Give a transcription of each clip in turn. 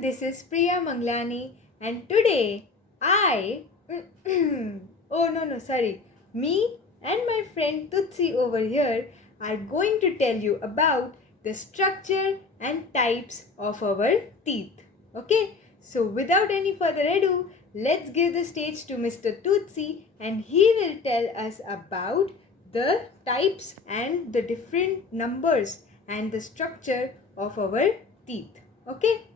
this is Priya Manglani, and today me and my friend Tutsi over here are going to tell you about the structure and types of our teeth. Okay, so without any further ado, let's give the stage to Mr. Tutsi and he will tell us about the types and the different numbers and the structure of our teeth. Okay.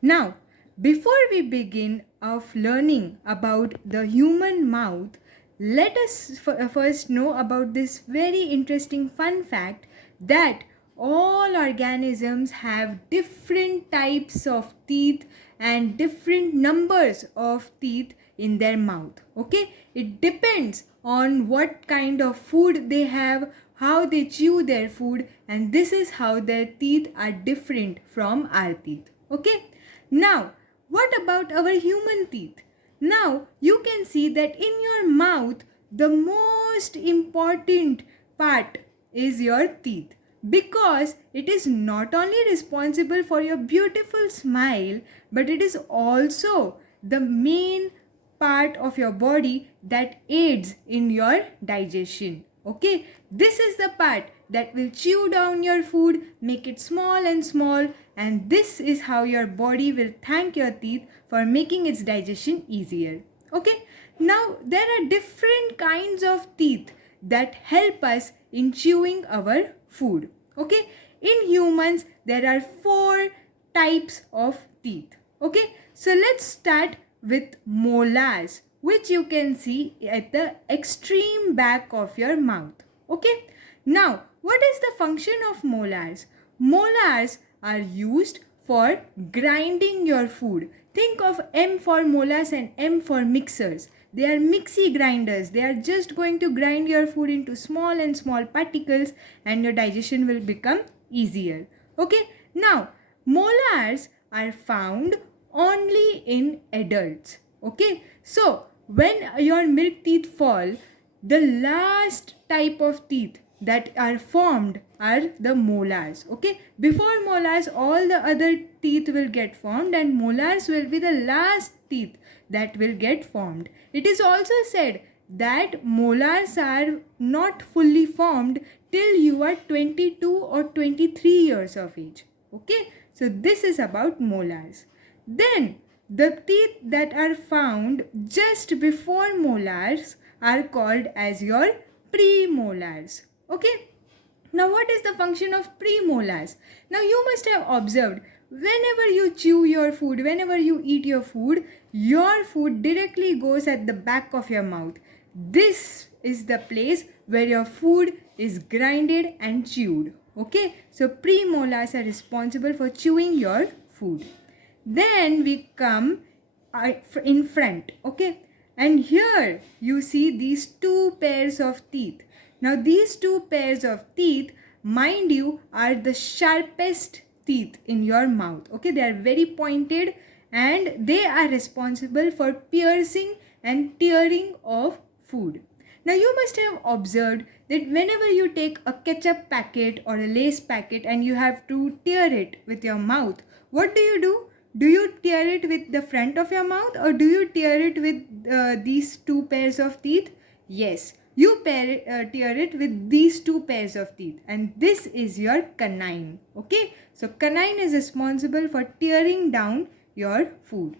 Now, before we begin of learning about the human mouth, let us first know about this very interesting fun fact that all organisms have different types of teeth and different numbers of teeth in their mouth. Okay, it depends on what kind of food they have, how they chew their food, and this is how their teeth are different from our teeth. Okay, now what about our human teeth? Now you can see that in your mouth the most important part is your teeth, because it is not only responsible for your beautiful smile, but it is also the main part of your body that aids in your digestion. Okay, this is the part that will chew down your food, make it small and small, and this is how your body will thank your teeth for making its digestion easier. Okay, now there are different kinds of teeth that help us in chewing our food. Okay, in humans there are 4 types of teeth. Okay, so let's start with molars, which you can see at the extreme back of your mouth. Okay, now what is the function of molars? Molars are used for grinding your food. Think of M for molars and M for mixers. They are mixy grinders. They are just going to grind your food into small and small particles, and your digestion will become easier. Okay, now molars are found only in adults. Okay, so when your milk teeth fall, the last type of teeth that are formed are the molars. Okay, before molars all the other teeth will get formed, and molars will be the last teeth that will get formed. It is also said that molars are not fully formed till you are 22 or 23 years of age. Okay, so this is about molars. Then the teeth that are found just before molars are called as your premolars. Okay, now what is the function of premolars? Now you must have observed, whenever you chew your food, whenever you eat your food directly goes at the back of your mouth. This is the place where your food is grinded and chewed. Okay, so premolars are responsible for chewing your food. Then we come in front. Okay, and here you see these 2 pairs of teeth. Now these 2 pairs of teeth, mind you, are the sharpest teeth in your mouth. Okay, they are very pointed and they are responsible for piercing and tearing of food. Now you must have observed that whenever you take a ketchup packet or a Lay's packet and you have to tear it with your mouth, what do? Do you tear it with the front of your mouth, or do you tear it with these 2 pairs of teeth? Yes, you tear it with these 2 pairs of teeth, and this is your canine. Okay, so canine is responsible for tearing down your food.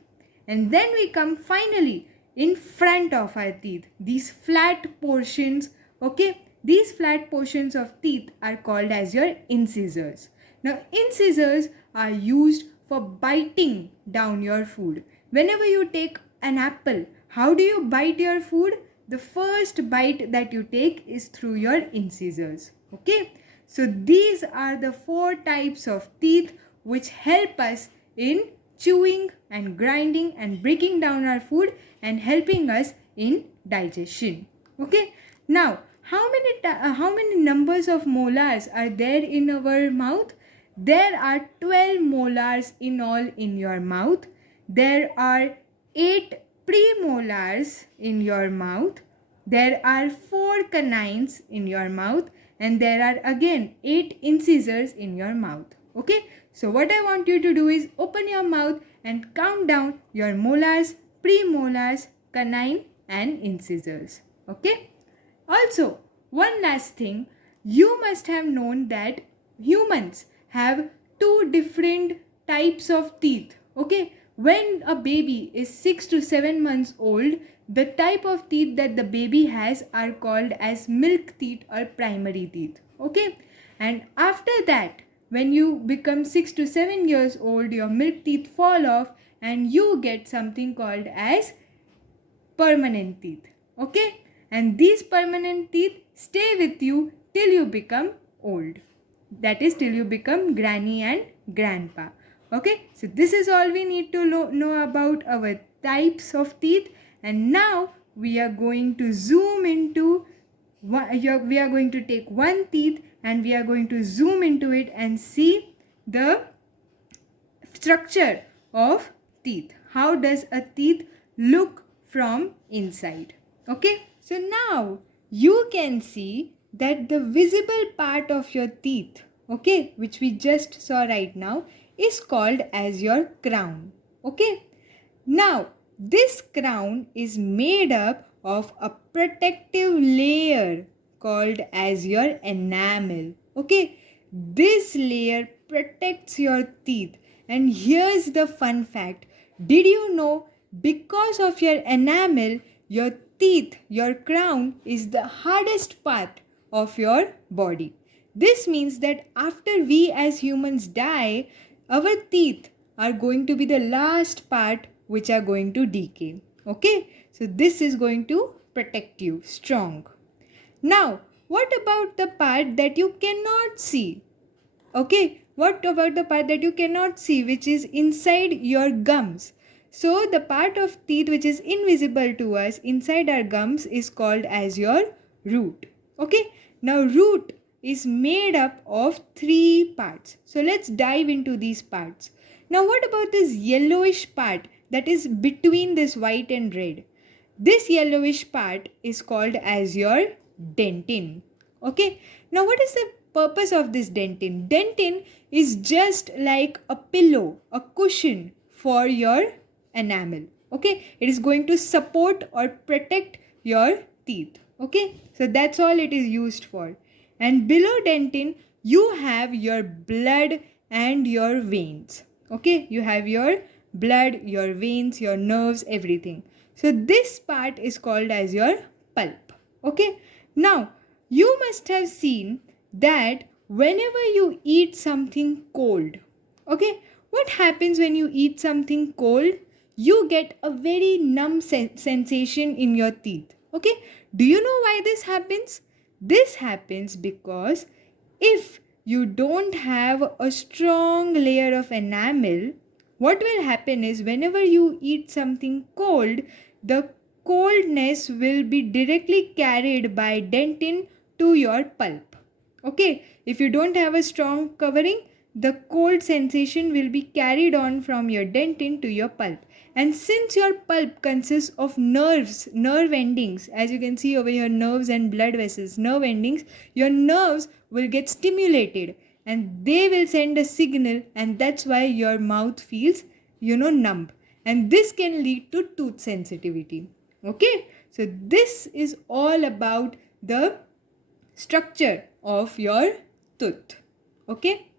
And then we come finally in front of our teeth, these flat portions. Okay, these flat portions of teeth are called as your incisors. Now incisors are used for biting down your food. Whenever you take an apple, how do you bite your food? The first bite that you take is through your incisors. Okay, so these are the 4 types of teeth which help us in chewing and grinding and breaking down our food and helping us in digestion. Okay, now how many numbers of molars are there in our mouth? There are 12 molars in all in your mouth. There are 8 premolars in your mouth. There are 4 canines in your mouth, and there are again 8 incisors in your mouth. Okay, so what I want you to do is open your mouth and count down your molars, premolars, canine and incisors. Okay. Also, one last thing, you must have known that humans have two different types of teeth. Okay, when a baby is 6 to 7 months old, the type of teeth that the baby has are called as milk teeth or primary teeth. Okay, and after that, when you become 6 to 7 years old, your milk teeth fall off and you get something called as permanent teeth. Okay, and these permanent teeth stay with you till you become old, that is till you become granny and grandpa. Okay, so this is all we need to know about our types of teeth. And now we are going to zoom into we are going to take one teeth and we are going to zoom into it and see the structure of teeth. How does a teeth look from inside? Okay, so now you can see that the visible part of your teeth, okay, which we just saw right now, is called as your crown. Okay, now this crown is made up of a protective layer called as your enamel. Okay, this layer protects your teeth. And here's the fun fact, did you know, because of your enamel, your teeth, your crown is the hardest part of your body. This means that after we as humans die, our teeth are going to be the last part which are going to decay. Okay, so this is going to protect you strong. Now, what about the part that you cannot see? Okay, what about the part that you cannot see, which is inside your gums? So the part of teeth which is invisible to us inside our gums is called as your root. Okay, now root is made up of three parts. So let's dive into these parts. Now what about this yellowish part that is between this white and red? This yellowish part is called as your dentin. Okay, now what is the purpose of this dentin? Dentin is just like a pillow, a cushion for your enamel. Okay, it is going to support or protect your teeth. Okay, so that's all it is used for. And below dentin, you have your blood and your veins. Okay, you have your blood, your veins, your nerves, everything. So this part is called as your pulp. Okay, now you must have seen that whenever you eat something cold, okay, what happens when you eat something cold? You get a very numb sensation in your teeth. Okay, do you know why this happens? This happens because if you don't have a strong layer of enamel, what will happen is whenever you eat something cold, the coldness will be directly carried by dentin to your pulp. Okay, if you don't have a strong covering, the cold sensation will be carried on from your dentin to your pulp. And since your pulp consists of nerves, nerve endings, as you can see over here, nerves and blood vessels, nerve endings, your nerves will get stimulated and they will send a signal, and that's why your mouth feels, numb. And this can lead to tooth sensitivity. Okay, so this is all about the structure of your tooth. Okay,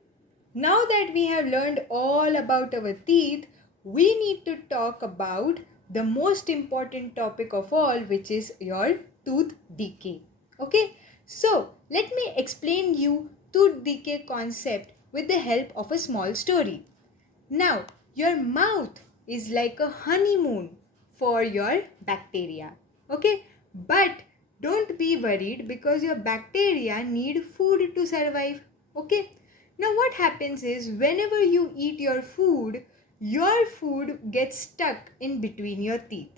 now that we have learned all about our teeth, we need to talk about the most important topic of all, which is your tooth decay. Okay, so let me explain you tooth decay concept with the help of a small story. Now, your mouth is like a honeymoon for your bacteria. Okay, but don't be worried because your bacteria need food to survive. Okay, now what happens is whenever you eat your food gets stuck in between your teeth.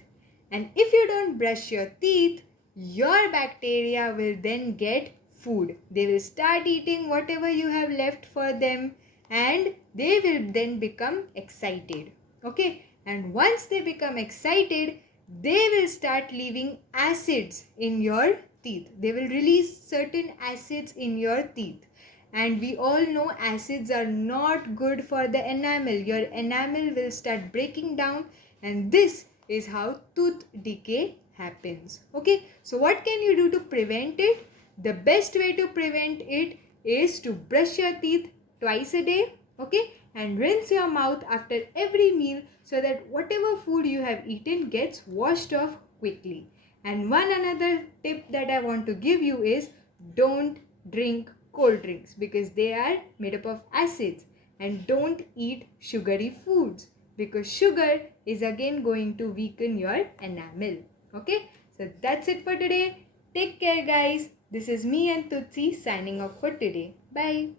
And if you don't brush your teeth, your bacteria will then get food. They will start eating whatever you have left for them and they will then become excited. Okay, and once they become excited, they will start leaving acids in your teeth. They will release certain acids in your teeth. And we all know acids are not good for the enamel. Your enamel will start breaking down, and this is how tooth decay happens. Okay, so what can you do to prevent it? The best way to prevent it is to brush your teeth twice a day. Okay, and rinse your mouth after every meal so that whatever food you have eaten gets washed off quickly. And one another tip that I want to give you is, don't drink cold drinks because they are made up of acids, and don't eat sugary foods because sugar is again going to weaken your enamel. Okay, so that's it for today. Take care, guys. This is me and Tutsi signing off for today. Bye.